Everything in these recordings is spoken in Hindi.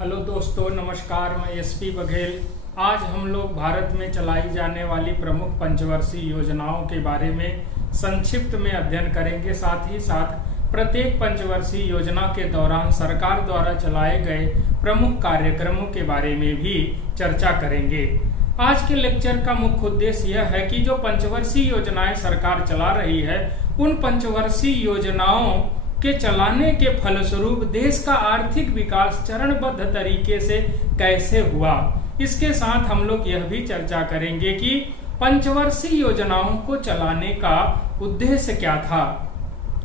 हेलो दोस्तों, नमस्कार। मैं एसपी बघेल। आज हम लोग भारत में चलाई जाने वाली प्रमुख पंचवर्षीय योजनाओं के बारे में संक्षिप्त में अध्ययन करेंगे। साथ ही साथ प्रत्येक पंचवर्षीय योजना के दौरान सरकार द्वारा चलाए गए प्रमुख कार्यक्रमों के बारे में भी चर्चा करेंगे। आज के लेक्चर का मुख्य उद्देश्य यह है कि जो पंचवर्षीय योजनाएं सरकार चला रही है, उन पंचवर्षीय योजनाओं के चलाने के फलस्वरूप देश का आर्थिक विकास चरणबद्ध तरीके से कैसे हुआ। इसके साथ हम लोग यह भी चर्चा करेंगे कि पंचवर्षीय योजनाओं को चलाने का उद्देश्य क्या था।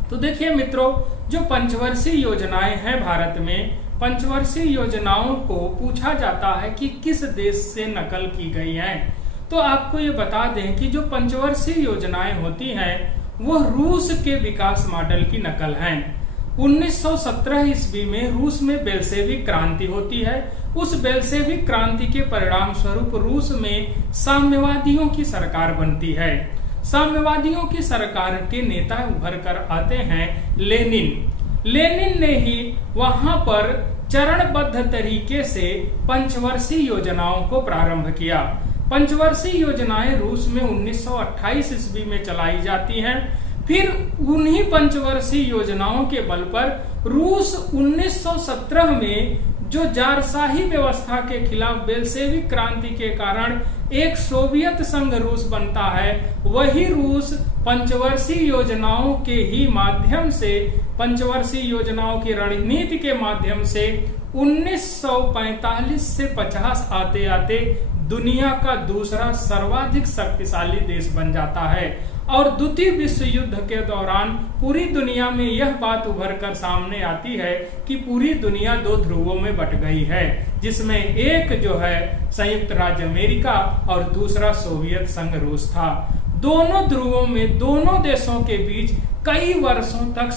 तो देखिए मित्रों, जो पंचवर्षीय योजनाएं हैं भारत में, पंचवर्षीय योजनाओं को पूछा जाता है कि किस देश से नकल की गई हैं। तो आपको ये बता दें कि जो पंचवर्षीय योजनाएं होती हैं वो रूस के विकास मॉडल की नकल है। 1917 ईस्वी में रूस में बेल्शेविक क्रांति होती है। उस बेल्शेविक क्रांति के परिणाम स्वरूप रूस में साम्यवादियों की सरकार बनती है। साम्यवादियों की सरकार के नेता उभर कर आते हैं लेनिन ने ही वहां पर चरणबद्ध तरीके से पंचवर्षीय योजनाओं को प्रारंभ किया। पंचवर्षीय योजनाएं रूस में 1928 ईस्वी में चलाई जाती हैं। फिर उन्हीं पंचवर्षीय योजनाओं के बल पर रूस 1917 में जो जारशाही व्यवस्था के खिलाफ बेल्शेविक क्रांति के कारण एक सोवियत संघ रूस बनता है, वही रूस पंचवर्षीय योजनाओं के ही माध्यम से, पंचवर्षीय योजनाओं की रणनीति के माध्यम से 1945 से 50 आते आते दुनिया का दूसरा सर्वाधिक शक्तिशाली देश बन जाता है। और द्वितीय विश्व युद्ध के दौरान पूरी दुनिया में यह बात उभर कर सामने आती है कि पूरी दुनिया दो ध्रुवों में बट गई है, जिसमें एक जो है संयुक्त राज्य अमेरिका और दूसरा सोवियत संघ रूस था। दोनों ध्रुवों में दोनों देशों के बीच कई वर्षों तक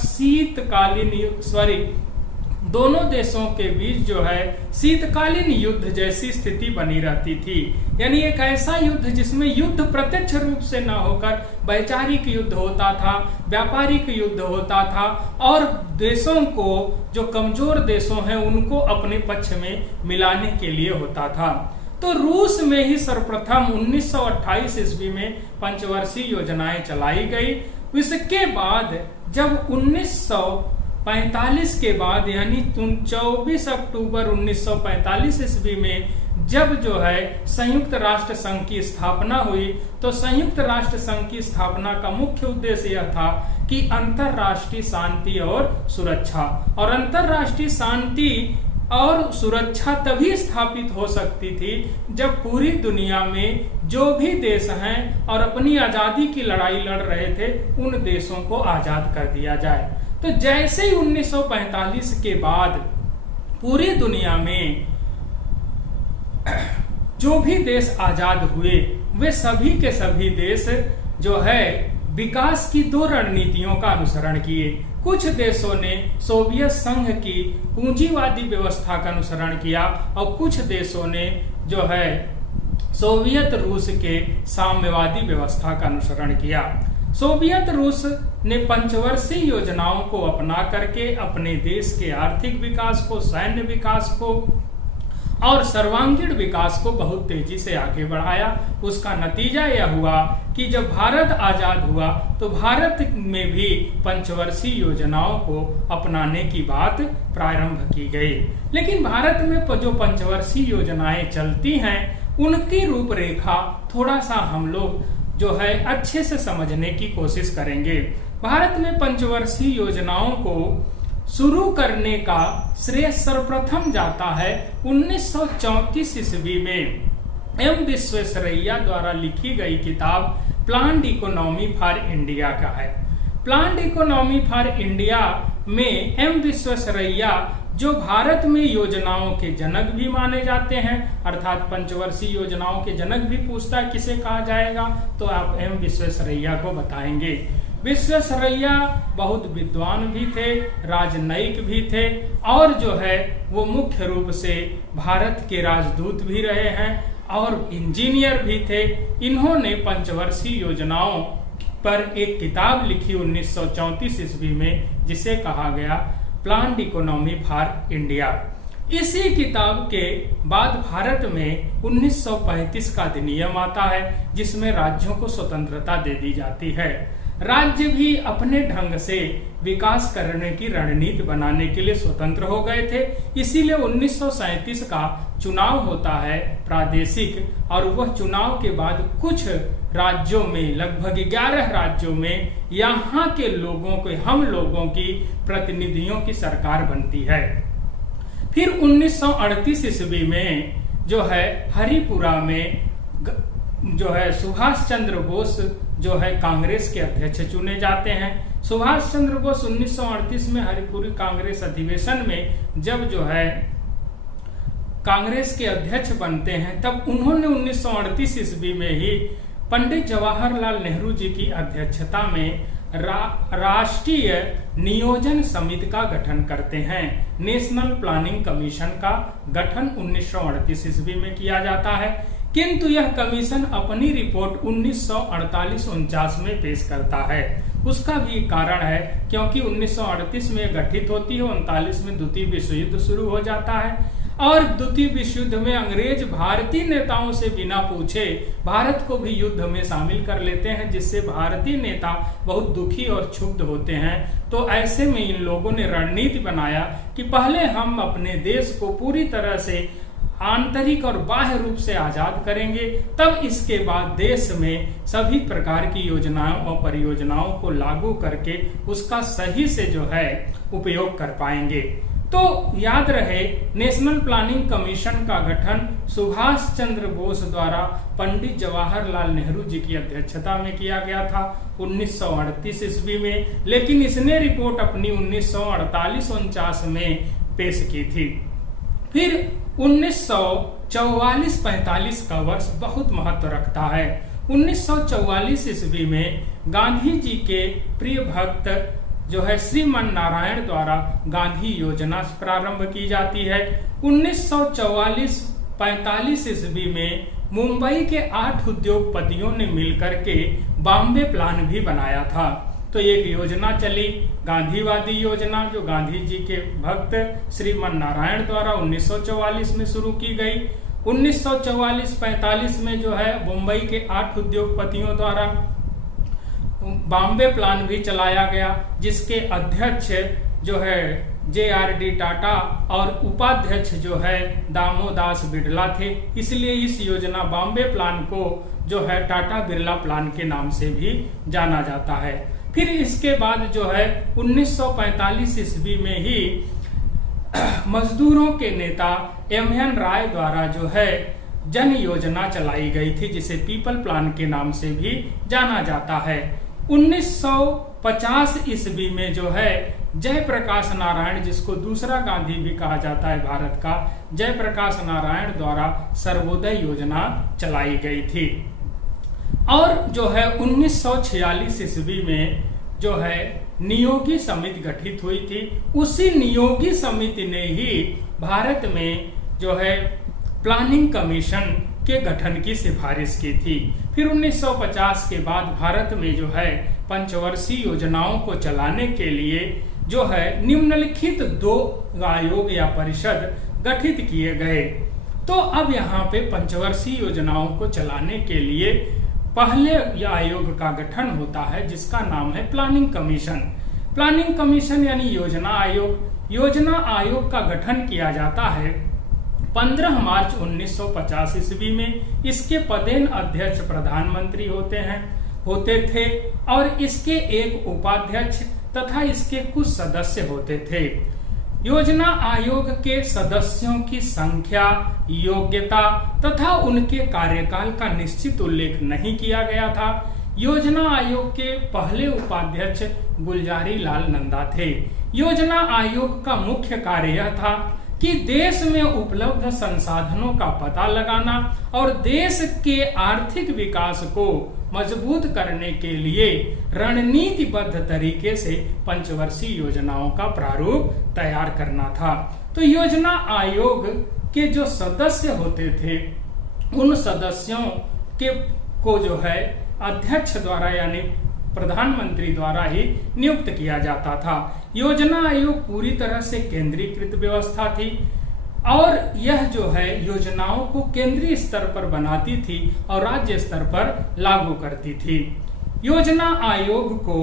दोनों देशों के बीच जो है शीतकालीन युद्ध जैसी स्थिति बनी रहती थी। यानी एक ऐसा युद्ध जिसमें युद्ध प्रत्यक्ष रूप से न होकर वैचारिक युद्ध होता था, व्यापारिक युद्ध होता था, और देशों को, जो कमजोर देशों हैं, उनको अपने पक्ष में मिलाने के लिए होता था। तो रूस में ही सर्वप्रथम 1928 ईस्वी में पंचवर्षीय योजनाएं चलाई गई। इसके बाद जब 1945 के बाद, यानी 24 अक्टूबर 1945 ईस्वी में जब जो है संयुक्त राष्ट्र संघ की स्थापना हुई, तो संयुक्त राष्ट्र संघ की स्थापना का मुख्य उद्देश्य यह था कि अंतरराष्ट्रीय शांति और सुरक्षा, और अंतरराष्ट्रीय शांति और सुरक्षा तभी स्थापित हो सकती थी जब पूरी दुनिया में जो भी देश हैं और अपनी आजादी की लड़ाई लड़ रहे थे, उन देशों को आजाद कर दिया जाए। तो जैसे ही 1945 के बाद पूरी दुनिया में जो भी देश आजाद हुए, वे सभी के सभी देश जो है विकास की दो रणनीतियों का अनुसरण किए। कुछ देशों ने सोवियत संघ की पूंजीवादी व्यवस्था का अनुसरण किया और कुछ देशों ने जो है सोवियत रूस के साम्यवादी व्यवस्था का अनुसरण किया। सोवियत रूस ने पंचवर्षीय योजनाओं को अपना करके अपने देश के आर्थिक विकास को, सैन्य विकास को और सर्वांगीण विकास को बहुत तेजी से आगे बढ़ाया। उसका नतीजा यह हुआ कि जब भारत आजाद हुआ तो भारत में भी पंचवर्षीय योजनाओं को अपनाने की बात प्रारंभ की गई। लेकिन भारत में जो पंचवर्षीय योजनाएं चलती हैं, उनकी रूपरेखा थोड़ा सा हम लोग जो है अच्छे से समझने की कोशिश करेंगे। भारत में पंचवर्षीय योजनाओं को शुरू करने का श्रेय सर्वप्रथम जाता है 1934 ईस्वी में एम विश्वेश्वरैया द्वारा लिखी गई किताब प्लान्ड इकोनॉमी फॉर इंडिया का है। प्लान्ड इकोनॉमी फॉर इंडिया में एम विश्वेश्वरैया, जो भारत में योजनाओं के जनक भी माने जाते हैं, अर्थात पंचवर्षीय योजनाओं के जनक भी पूछता है किसे कहा जाएगा, तो आप एम विश्वेश्वरैया को बताएंगे। विश्वेश्वरैया बहुत विद्वान भी थे, राजनयिक भी थे, और जो है वो मुख्य रूप से भारत के राजदूत भी रहे हैं और इंजीनियर भी थे। इन्होंने पंचवर्षीय योजनाओं पर एक किताब लिखी 1934 ईस्वी में, जिसे कहा गया प्लान्ड इकोनॉमी फॉर इंडिया। इसी किताब के बाद भारत में 1935 का अधिनियम आता है, जिसमें राज्यों को स्वतंत्रता दे दी जाती है। राज्य भी अपने ढंग से विकास करने की रणनीति बनाने के लिए स्वतंत्र हो गए थे। इसीलिए 1937 का चुनाव होता है प्रादेशिक, और वह चुनाव के बाद कुछ राज्यों में, लगभग 11 राज्यों में यहाँ के लोगों को, हम लोगों की प्रतिनिधियों की सरकार बनती है। फिर 1938 ईस्वी में जो है हरिपुरा में जो है सुभाष चंद्र बोस जो है कांग्रेस के अध्यक्ष चुने जाते हैं। सुभाष चंद्र बोस 1938 में हरिपुरी कांग्रेस अधिवेशन में जब जो है कांग्रेस के अध्यक्ष बनते हैं, तब उन्होंने 1938 ईस्वी में ही पंडित जवाहरलाल नेहरू जी की अध्यक्षता में राष्ट्रीय नियोजन समिति का गठन करते हैं। नेशनल प्लानिंग कमीशन का गठन 1938 ईस्वी में किया जाता है, किंतु यह कमीशन अपनी रिपोर्ट 1948-49 में पेश करता है। उसका भी कारण है क्योंकि 1938 में गठित होती है, 39 में द्वितीय विश्व युद्ध शुरू हो जाता है, और द्वितीय विश्व युद्ध में अंग्रेज भारतीय नेताओं से बिना पूछे भारत को भी युद्ध में शामिल कर लेते हैं, जिससे भारतीय नेता बहुत दुखी और क्षुब्ध होते हैं। तो ऐसे में इन लोगों ने रणनीति बनाया कि पहले हम अपने देश को पूरी तरह से आंतरिक और बाह्य रूप से आजाद करेंगे, तब इसके बाद देश में सभी प्रकार की योजनाओं और परियोजनाओं को लागू करके उसका सही से जो है उपयोग कर पाएंगे। तो याद रहे, नेशनल प्लानिंग कमीशन का गठन सुभाष चंद्र बोस द्वारा पंडित जवाहरलाल नेहरू जी की अध्यक्षता में किया गया था 1938 ईस्वी में, लेकिन इसने रिपोर्ट अपनी 1948-49 में पेश की थी। फिर 1944-45 का वर्ष बहुत महत्व रखता है। 1944 ईस्वी में गांधी जी के प्रिय भक्त जो है श्रीमन नारायण द्वारा गांधी योजना प्रारंभ की जाती है। 1944-45 ईस्वी में मुंबई के 8 उद्योगपतियों ने मिलकर के बॉम्बे प्लान भी बनाया था। तो एक योजना चली, गांधीवादी योजना, जो गांधी जी के भक्त श्रीमन नारायण द्वारा 1944 में शुरू की गई। 1944-45 में जो है मुंबई के 8 उद्योगपतियों द्वारा बॉम्बे प्लान भी चलाया गया, जिसके अध्यक्ष जो है JRD टाटा और उपाध्यक्ष जो है दामोदास बिड़ला थे। इसलिए इस योजना बॉम्बे प्लान को जो है टाटा बिरला प्लान के नाम से भी जाना जाता है। फिर इसके बाद जो है 1945 ईस्वी में ही मजदूरों के नेता MN राय द्वारा जो है जन योजना चलाई गई थी, जिसे पीपल प्लान के नाम से भी जाना जाता है। 1950 ईस्वी में जो है जयप्रकाश नारायण, जिसको दूसरा गांधी भी कहा जाता है भारत का, जयप्रकाश नारायण द्वारा सर्वोदय योजना चलाई गई थी। और जो है 1946 ईस्वी में जो है नियोगी समिति गठित हुई थी। उसी नियोगी समिति ने ही भारत में जो है प्लानिंग कमीशन के गठन की सिफारिश की थी। फिर 1950 के बाद भारत में जो है पंचवर्षीय योजनाओं को चलाने के लिए जो है निम्नलिखित 2 आयोग या परिषद गठित किए गए। तो अब यहाँ पे पंचवर्षीय योजनाओं को चलाने के लिए पहले आयोग का गठन होता है, जिसका नाम है प्लानिंग कमीशन। प्लानिंग कमीशन यानी योजना आयोग। योजना आयोग का गठन किया जाता है 15 मार्च 1950 ईस्वी में। इसके पदेन अध्यक्ष प्रधानमंत्री होते थे और इसके एक उपाध्यक्ष तथा इसके कुछ सदस्य होते थे। योजना आयोग के सदस्यों की संख्या, योग्यता तथा उनके कार्यकाल का निश्चित उल्लेख नहीं किया गया था। योजना आयोग के पहले उपाध्यक्ष गुलजारी लाल नंदा थे। योजना आयोग का मुख्य कार्य यह था कि देश में उपलब्ध संसाधनों का पता लगाना और देश के आर्थिक विकास को मजबूत करने के लिए रणनीतिबद्ध तरीके से पंचवर्षीय योजनाओं का प्रारूप तैयार करना था। तो योजना आयोग के जो सदस्य होते थे, उन सदस्यों को जो है अध्यक्ष द्वारा यानी प्रधानमंत्री द्वारा ही नियुक्त किया जाता था। योजना आयोग पूरी तरह से केंद्रीकृत व्यवस्था थी। और यह जो है योजनाओं को केंद्रीय स्तर पर बनाती थी और राज्य स्तर पर लागू करती थी। योजना आयोग को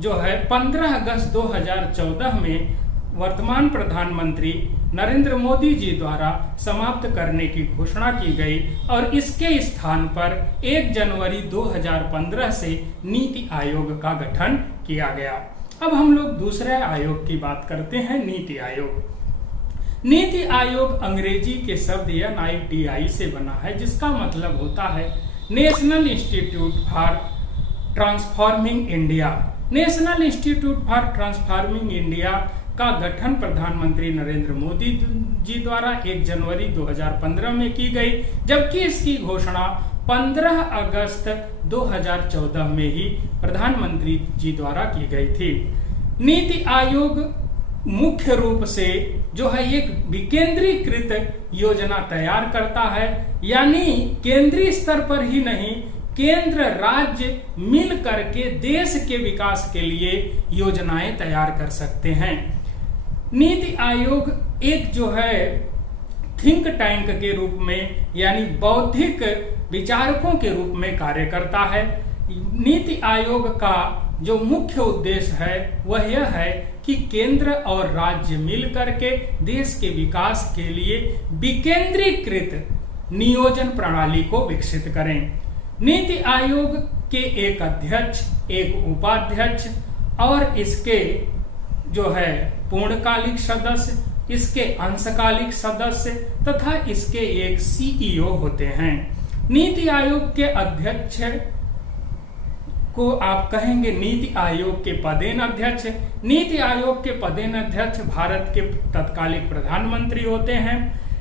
जो है 15 अगस्त 2014 में वर्तमान प्रधानमंत्री नरेंद्र मोदी जी द्वारा समाप्त करने की घोषणा की गई और इसके स्थान पर 1 जनवरी 2015 से नीति आयोग का गठन किया गया। अब हम लोग दूसरे आयोग की बात करते हैं, नीति आयोग। नीति आयोग अंग्रेजी के शब्द NITI से बना है, जिसका मतलब होता है national institute for transforming India. National institute for transforming India का गठन प्रधानमंत्री नरेंद्र मोदी जी द्वारा 1 जनवरी 2015 में की गई, जबकि इसकी घोषणा 15 अगस्त 2014 में ही प्रधानमंत्री जी द्वारा की गई थी। नीति आयोग मुख्य रूप से जो है एक विकेंद्रीकृत योजना तैयार करता है, यानी केंद्रीय स्तर पर ही नहीं, केंद्र राज्य मिल करके देश के विकास के लिए योजनाएं तैयार कर सकते हैं। नीति आयोग एक जो है थिंक टैंक के रूप में, यानी बौद्धिक विचारकों के रूप में कार्य करता है। नीति आयोग का जो मुख्य उद्देश्य है वह यह है कि केंद्र और राज्य मिल करके देश के विकास के लिए विकेंद्रीकृत नियोजन प्रणाली को विकसित करें। नीति आयोग के एक अध्यक्ष, एक उपाध्यक्ष और इसके जो है पूर्णकालिक सदस्य, इसके अंशकालिक सदस्य तथा इसके एक CEO होते हैं। नीति आयोग के अध्यक्ष को आप कहेंगे नीति आयोग के पदेन अध्यक्ष। नीति आयोग के पदेन अध्यक्ष भारत के तत्कालिक प्रधानमंत्री होते हैं।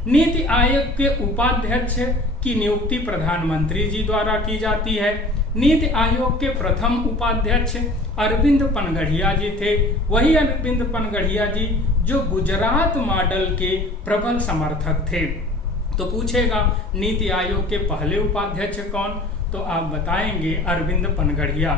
नीति आयोग के उपाध्यक्ष की नियुक्ति प्रधानमंत्री जी द्वारा की जाती है। नीति आयोग के प्रथम उपाध्यक्ष अरविंद पनगढ़िया जी थे। वही अरविंद पनगढ़िया जी जो गुजरात मॉडल के प्रबल समर्थक थे। तो पूछेगा नीति आयोग के पहले उपाध्यक्ष कौन, तो आप बताएंगे अरविंद पनगढ़िया।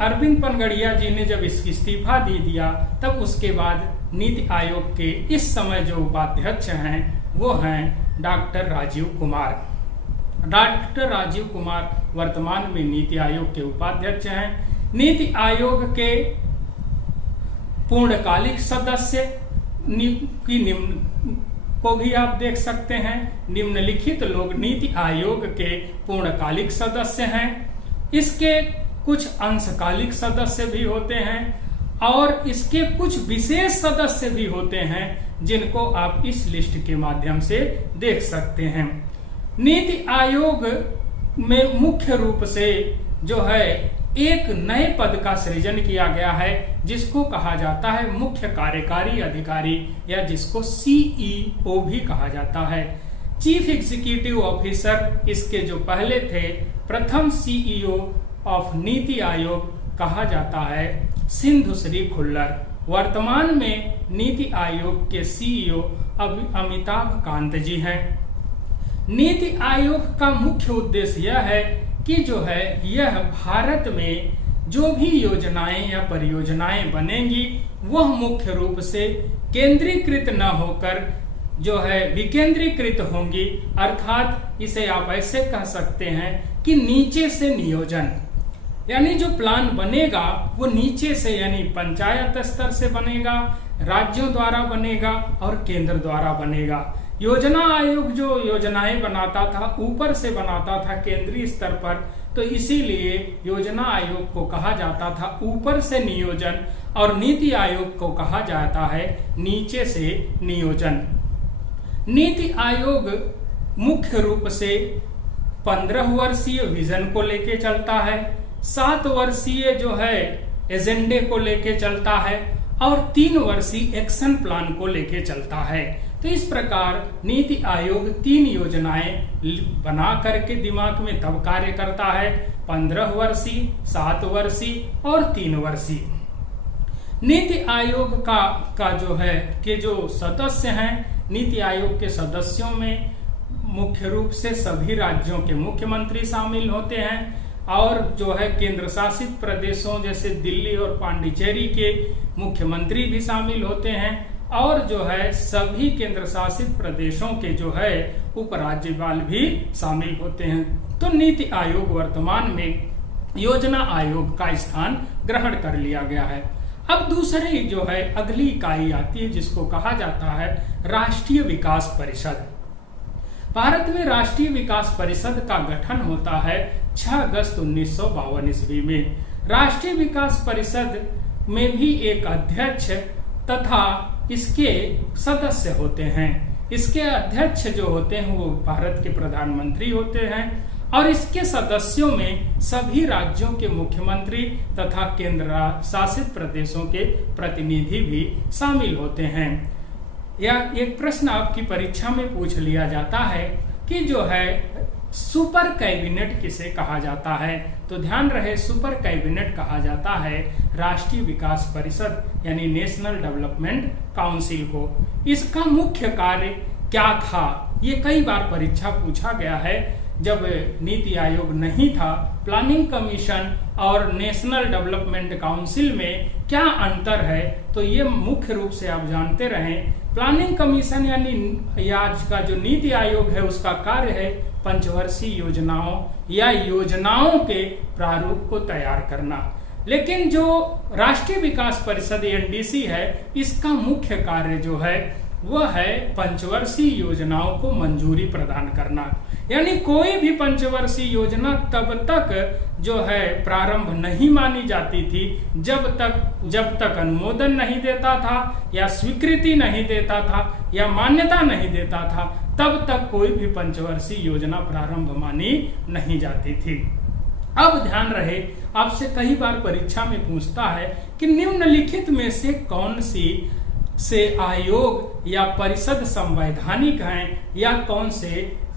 अरविंद पनगढ़िया जी ने जब इस्तीफा दे दिया तब उसके बाद नीति आयोग के इस समय जो उपाध्यक्ष हैं वो हैं डॉक्टर राजीव कुमार। डॉक्टर राजीव कुमार वर्तमान में नीति आयोग के उपाध्यक्ष हैं। नीति आयोग के पूर्णकालिक सदस्य की निम्न को भी आप देख सकते हैं। निम्नलिखित लोग नीति आयोग के पूर्णकालिक सदस्य हैं। इसके कुछ अंशकालिक सदस्य भी होते हैं और इसके कुछ विशेष सदस्य भी होते हैं, जिनको आप इस लिस्ट के माध्यम से देख सकते हैं। नीति आयोग में मुख्य रूप से जो है एक नए पद का सृजन किया गया है, जिसको कहा जाता है मुख्य कार्यकारी अधिकारी, या जिसको CEO भी कहा जाता है। चीफ एग्जीक्यूटिव ऑफिसर इसके जो पहले थे, प्रथम CEO ऑफ नीति आयोग कहा जाता है सिंधु श्री खुल्लर। वर्तमान में नीति आयोग के CEO अमिताभ कांत जी हैं। नीति आयोग का मुख्य उद्देश्य यह है कि जो है यह भारत में जो भी योजनाएं या परियोजनाएं बनेंगी वह मुख्य रूप से केंद्रीकृत न होकर जो है विकेंद्रीकृत होंगी। अर्थात इसे आप ऐसे कह सकते हैं कि नीचे से नियोजन, यानी जो प्लान बनेगा वो नीचे से, यानी पंचायत स्तर से बनेगा, राज्यों द्वारा बनेगा और केंद्र द्वारा बनेगा। योजना आयोग जो योजनाएं बनाता था ऊपर से बनाता था केंद्रीय स्तर पर, तो इसीलिए योजना आयोग को कहा जाता था ऊपर से नियोजन और नीति आयोग को कहा जाता है नीचे से नियोजन। नीति आयोग मुख्य रूप से 15 वर्षीय विजन को लेके चलता है, 7 वर्षीय जो है एजेंडे को लेके चलता है और 3 वर्षीय एक्शन प्लान को लेके चलता है। तो इस प्रकार नीति आयोग 3 योजनाएं बना करके दिमाग में तब कार्य करता है, 15 वर्षीय, 7 वर्षीय और 3 वर्षीय। नीति आयोग का जो है के जो सदस्य हैं, नीति आयोग के सदस्यों में मुख्य रूप से सभी राज्यों के मुख्यमंत्री शामिल होते हैं और जो है केंद्र शासित प्रदेशों जैसे दिल्ली और पांडिचेरी के मुख्यमंत्री भी शामिल होते हैं और जो है सभी केंद्र शासित प्रदेशों के जो है उपराज्यपाल भी शामिल होते हैं। तो नीति आयोग वर्तमान में योजना आयोग का स्थान ग्रहण कर लिया गया है। अब दूसरी जो है अगली इकाई आती है जिसको कहा जाता है राष्ट्रीय विकास परिषद। भारत में राष्ट्रीय विकास परिषद का गठन होता है 6 अगस्त 1952 ईस्वी में। राष्ट्रीय विकास परिषद में भी एक अध्यक्ष तथा इसके सदस्य होते हैं। इसके अध्यक्ष जो होते हैं वो भारत के प्रधानमंत्री होते हैं और इसके सदस्यों में सभी राज्यों के मुख्यमंत्री तथा केंद्र शासित प्रदेशों के प्रतिनिधि भी शामिल होते हैं। या एक प्रश्न आपकी परीक्षा में पूछ लिया जाता है कि जो है सुपर कैबिनेट किसे कहा जाता है, तो ध्यान रहे सुपर कैबिनेट कहा जाता है राष्ट्रीय विकास परिषद यानी नेशनल डेवलपमेंट काउंसिल को। इसका मुख्य कार्य क्या था, ये कई बार परीक्षा पूछा गया है। जब नीति आयोग नहीं था, प्लानिंग कमीशन और नेशनल डेवलपमेंट काउंसिल में क्या अंतर है, तो ये मुख्य रूप से आप जानते रहें। प्लानिंग कमीशन यानी आज का जो नीति आयोग है उसका कार्य है पंचवर्षीय योजनाओं या योजनाओं के प्रारूप को तैयार करना, लेकिन जो राष्ट्रीय विकास परिषद एनडीसी है इसका मुख्य कार्य जो है वह है पंचवर्षीय योजनाओं को मंजूरी प्रदान करना। यानी कोई भी पंचवर्षीय योजना तब तक जो है प्रारंभ नहीं मानी जाती थी जब तक अनुमोदन नहीं देता था या स्वीकृति नहीं देता था या मान्यता नहीं देता था, तब तक कोई भी पंचवर्षीय योजना प्रारंभ मानी नहीं जाती थी। अब ध्यान रहे, आपसे कई बार परीक्षा में पूछता है कि निम्नलिखित में से कौन सी से आयोग या परिषद संवैधानिक हैं या कौन से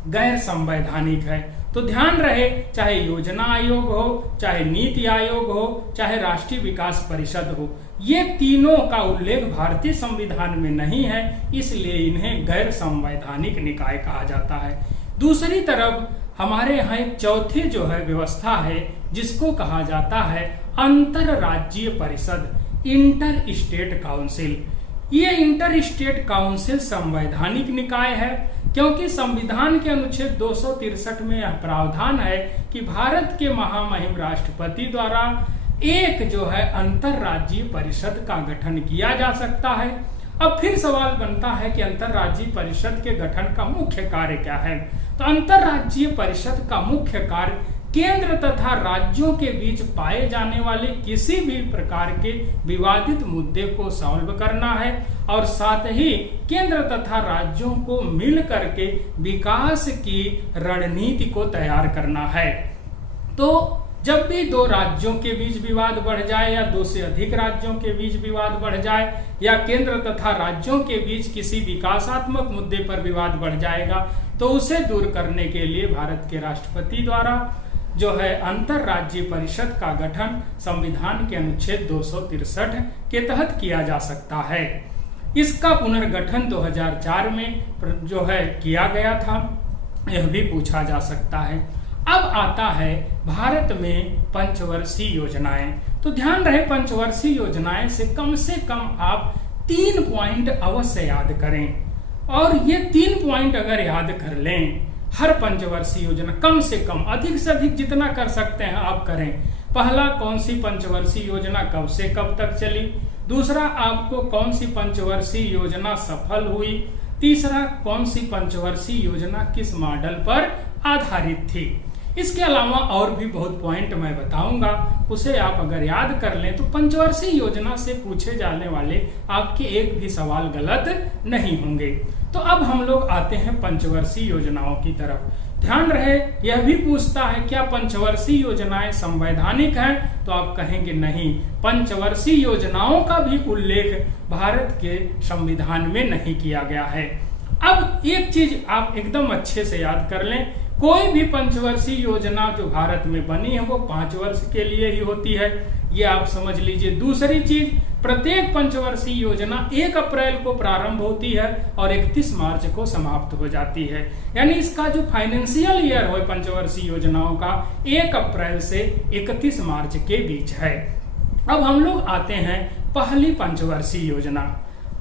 गैर संवैधानिक है। तो ध्यान रहे, चाहे योजना आयोग हो, चाहे नीति आयोग हो, चाहे राष्ट्रीय विकास परिषद हो, ये तीनों का उल्लेख भारतीय संविधान में नहीं है, इसलिए इन्हें गैर संवैधानिक निकाय कहा जाता है। दूसरी तरफ हमारे यहाँ एक चौथी जो है व्यवस्था है जिसको कहा जाता है अंतरराज्यीय परिषद, इंटर स्टेट काउंसिल। ये इंटर स्टेट काउंसिल संवैधानिक निकाय है क्योंकि संविधान के अनुच्छेद 263 में यह प्रावधान है कि भारत के महामहिम राष्ट्रपति द्वारा एक जो है अंतरराज्यीय परिषद का गठन किया जा सकता है। अब फिर सवाल बनता है कि अंतरराज्यीय परिषद के गठन का मुख्य कार्य क्या है। तो अंतरराज्यीय परिषद का मुख्य कार्य केंद्र तथा राज्यों के बीच पाए जाने वाले किसी भी प्रकार के विवादित मुद्दे को सॉल्व करना है और साथ ही केंद्र तथा राज्यों को मिल करके विकास की रणनीति को तैयार करना है। तो जब भी दो राज्यों के बीच विवाद बढ़ जाए या दो से अधिक राज्यों के बीच विवाद बढ़ जाए या केंद्र तथा राज्यों के बीच किसी विकासात्मक मुद्दे पर विवाद बढ़ जाएगा तो उसे दूर करने के लिए भारत के राष्ट्रपति द्वारा जो है अंतरराज्यीय परिषद का गठन संविधान के अनुच्छेद 263 के तहत किया जा सकता है। इसका पुनर्गठन 2004 में जो है किया गया था, यह भी पूछा जा सकता है। अब आता है भारत में पंचवर्षीय योजनाएं। तो ध्यान रहे, पंचवर्षीय योजनाएं से कम आप 3 पॉइंट अवश्य याद करें और ये 3 पॉइंट अगर याद कर लें, हर पंचवर्षीय योजना कम से कम, अधिक से अधिक जितना कर सकते हैं आप करें। पहला, कौन सी पंचवर्षीय योजना कब से कब तक चली। दूसरा, आपको कौन सी पंचवर्षीय योजना सफल हुई। तीसरा, कौन सी पंचवर्षीय योजना किस मॉडल पर आधारित थी। इसके अलावा और भी बहुत पॉइंट मैं बताऊंगा, उसे आप अगर याद कर लें तो पंचवर्षीय योजना से पूछे जाने वाले आपके एक भी सवाल गलत नहीं होंगे। तो अब हम लोग आते हैं पंचवर्षीय योजनाओं की तरफ। ध्यान रहे, यह भी पूछता है क्या पंचवर्षीय योजनाएं संवैधानिक हैं, तो आप कहेंगे नहीं, पंचवर्षीय योजनाओं का भी उल्लेख भारत के संविधान में नहीं किया गया है। अब एक चीज आप एकदम अच्छे से याद कर लें, कोई भी पंचवर्षीय योजना जो भारत में बनी है वो 5 वर्ष के लिए ही होती है, ये आप समझ लीजिए। दूसरी चीज, प्रत्येक पंचवर्षीय योजना 1 अप्रैल को प्रारंभ होती है और 31 मार्च को समाप्त हो जाती है। यानी इसका जो फाइनेंशियल ईयर हो पंचवर्षीय योजनाओं का 1 अप्रैल से 31 मार्च के बीच है। अब हम लोग आते हैं पहली पंचवर्षीय योजना।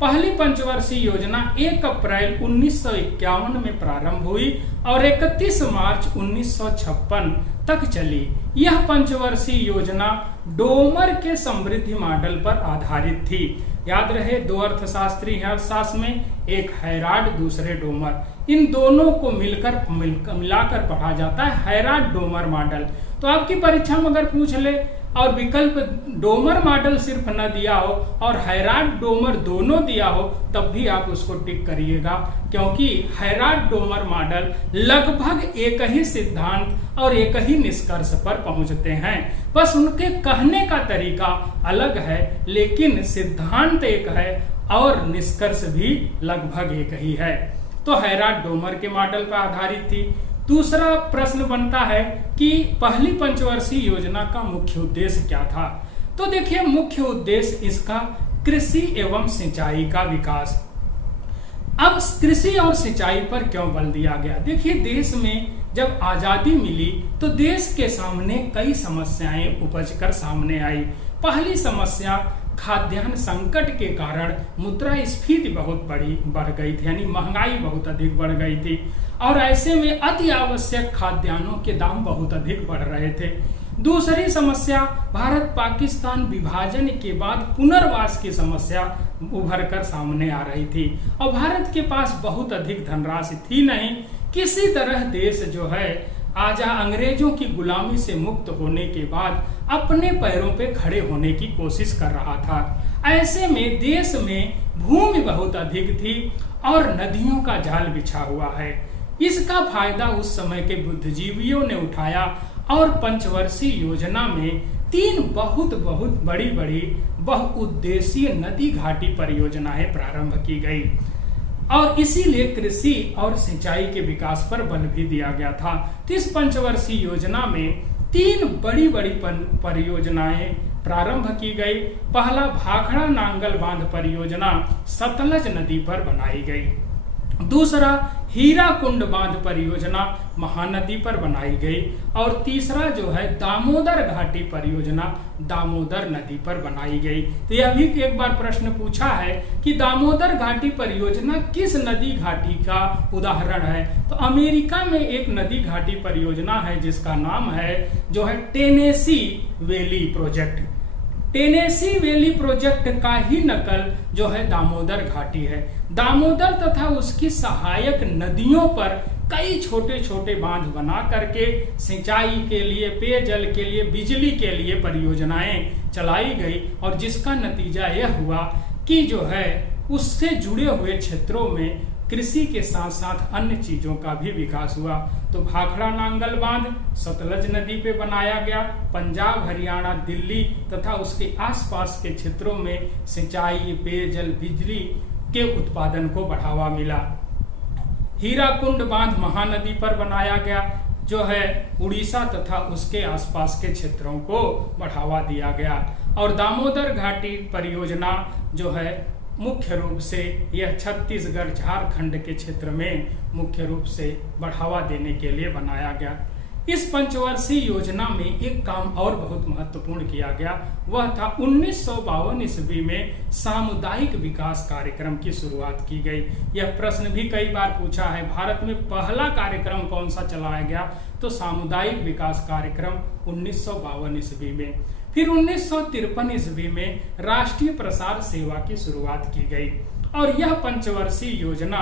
पहली पंचवर्षीय योजना 1 अप्रैल 1951 में प्रारंभ हुई और 31 मार्च 1956 तक चली। यह पंचवर्षीय योजना डोमर के समृद्धि मॉडल पर आधारित थी। याद रहे, दो अर्थशास्त्री हैं अर्थशास्त्र में, एक हैराड दूसरे डोमर। इन दोनों को मिलाकर पढ़ा जाता है हैराड डोमर मॉडल। तो आपकी परीक्षा में अगर पूछ ले और विकल्प डोमर मॉडल सिर्फ न दिया हो और हैराड डोमर दोनों दिया हो, तब भी आप उसको टिक करिएगा, क्योंकि हैराड डोमर मॉडल लगभग एक ही सिद्धांत और एक ही निष्कर्ष पर पहुंचते हैं। बस उनके कहने का तरीका अलग है, लेकिन सिद्धांत एक है और निष्कर्ष भी लगभग एक ही है। तो हैराड डोमर के मॉडल पर आधारित थी। दूसरा प्रश्न बनता है कि पहली पंचवर्षीय योजना का मुख्य उद्देश्य क्या था। तो देखिए, मुख्य उद्देश्य इसका कृषि एवं सिंचाई का विकास। अब कृषि और सिंचाई पर क्यों बल दिया गया? देखिए, देश में जब आजादी मिली तो देश के सामने कई समस्याएं उपजकर सामने आई। पहली समस्या खाद्यान्न संकट के कारण मुद्रास्फीति बहुत बढ़ गई थी, यानी महंगाई बहुत अधिक बढ़ गई थी और ऐसे में अति आवश्यक खाद्यान्नों के दाम बहुत अधिक बढ़ रहे थे। दूसरी समस्या, भारत पाकिस्तान विभाजन के बाद पुनर्वास की समस्या उभर कर सामने आ रही थी और भारत के पास बहुत अधिक धनराशि थी नहीं। किसी तरह देश जो है अंग्रेजों की गुलामी से मुक्त होने के बाद अपने पैरों पे खड़े होने की कोशिश कर रहा था। ऐसे में देश में भूमि बहुत अधिक थी और नदियों का जाल बिछा हुआ है। इसका फायदा उस समय के बुद्धिजीवियों ने उठाया और पंचवर्षीय योजना में 3 बहुत बड़ी बहुउद्देशीय नदी घाटी परियोजनाएं प्रारंभ की गई और इसीलिए कृषि और सिंचाई के विकास पर बल भी दिया गया था। तो इस पंचवर्षीय योजना में 3 बड़ी परियोजनाएं प्रारंभ की गई। पहला, भाखड़ा नांगल बांध परियोजना सतलज नदी पर बनाई गई। दूसरा, हीराकुंड बांध परियोजना महानदी पर बनाई गई और तीसरा जो है दामोदर घाटी परियोजना दामोदर नदी पर बनाई गई। तो यह भी एक बार प्रश्न पूछा है कि दामोदर घाटी परियोजना किस नदी घाटी का उदाहरण है? तो अमेरिका में एक नदी घाटी परियोजना है जिसका नाम है जो है Tennessee valley project. Tennessee valley project का ही नकल जो है दामोदर घाटी है। दामोदर तथा उसकी सहायक नदियों पर कई छोटे छोटे बांध बना करके सिंचाई के लिए, पेयजल के लिए, बिजली के लिए परियोजनाएं चलाई गई और जिसका नतीजा यह हुआ कि जो है उससे जुड़े हुए क्षेत्रों में कृषि के साथ साथ अन्य चीजों का भी विकास हुआ। तो भाखड़ा नांगल बांध सतलज नदी पे बनाया गया। पंजाब, हरियाणा, दिल्ली तथा उसके आसपास के क्षेत्रों में सिंचाई, पेयजल, बिजली के उत्पादन को बढ़ावा मिला। हीराकुंड बांध महानदी पर बनाया गया जो है उड़ीसा तथा उसके आसपास के क्षेत्रों को बढ़ावा दिया गया। और दामोदर घाटी परियोजना जो है मुख्य रूप से यह छत्तीसगढ़, झारखंड के क्षेत्र में मुख्य रूप से बढ़ावा देने के लिए बनाया गया। इस पंचवर्षीय योजना में एक काम और बहुत महत्वपूर्ण किया गया, वह था 1952 ईस्वी में सामुदायिक विकास कार्यक्रम की शुरुआत की गई। यह प्रश्न भी कई बार पूछा है, भारत में पहला कार्यक्रम कौन सा चलाया गया? तो सामुदायिक विकास कार्यक्रम 1952 ईस्वी में। फिर 1953 ईस्वी में राष्ट्रीय प्रसार सेवा की शुरुआत की गई और यह पंचवर्षीय योजना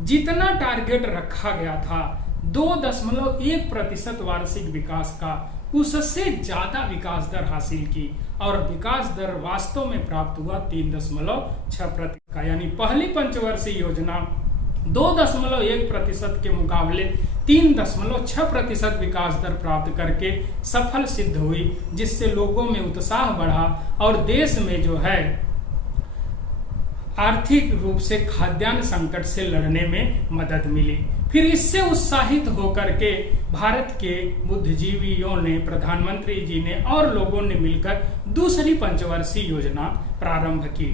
जितना टारगेट रखा गया था 2.1% वार्षिक विकास का, उससे ज्यादा विकास दर हासिल की और विकास दर वास्तव में प्राप्त हुआ 3.6% का। यानी पहली पंचवर्षीय योजना 2.1% के मुकाबले 3.6% विकास दर प्राप्त करके सफल सिद्ध हुई, जिससे लोगों में उत्साह बढ़ा और देश में जो है आर्थिक रूप से खाद्यान्न संकट से लड़ने में मदद मिली। फिर इससे उत्साहित होकर के भारत के बुद्धिजीवियों ने, प्रधानमंत्री जी ने और लोगों ने मिलकर दूसरी पंचवर्षीय योजना प्रारंभ की।